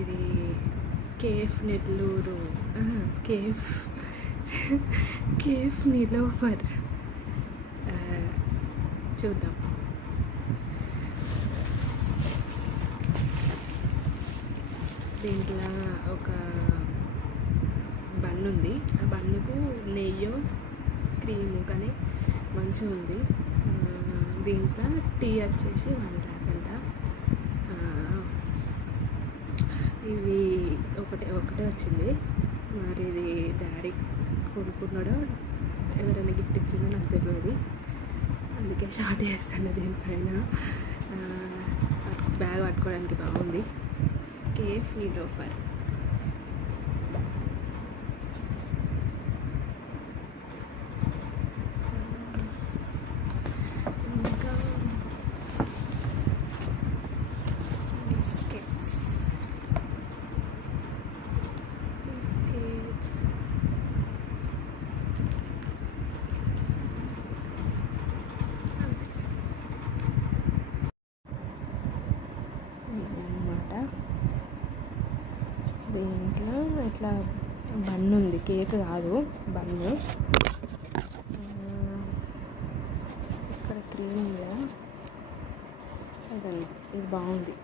ఇది cafe Nellore cafe cafe Niloufer. చూద్దాం. దీంట్లో ఒక బన్ ఉంది. ఆ బన్నుకు నెయ్యో క్రీము కానీ మంచిగా ఉంది. దీంట్లో టీ వచ్చేసి 1 lakh అంట. ఇవి ఒకటే వచ్చింది. మరి ఇది డాడీ కొనుక్కున్నాడో ఎవరైనా గిఫ్ట్ ఇచ్చిందో నాకు తెలియదు. అందుకే షార్ట్ చేస్తాను దీనిపైన. బ్యాగ్ పట్టుకోవడానికి బాగుంది. కేఫ్ నిలోఫర్. ఇంకా బిస్కెట్స్ ఇదన్నమాట. దీంట్లో ఇట్లా బన్ ఉంది, కేక్ కాదు బన్ను. ఇక్కడ క్రీమ్ ఉందా, అదండి. ఇది బాగుంది.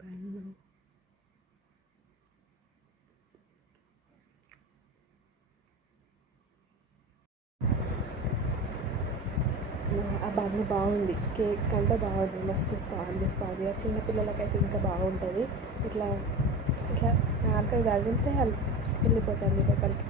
బన్ను ఆ బన్ను బాగుంది. కేక్ కంటే బాగుంది. మస్తు స్పాంజీ చిన్నపిల్లలకైతే ఇంకా బాగుంటుంది. ఇట్లా ఇట్లా నాలుకకి తగిలితే వెళ్ళిపోతుంది లోపలికి.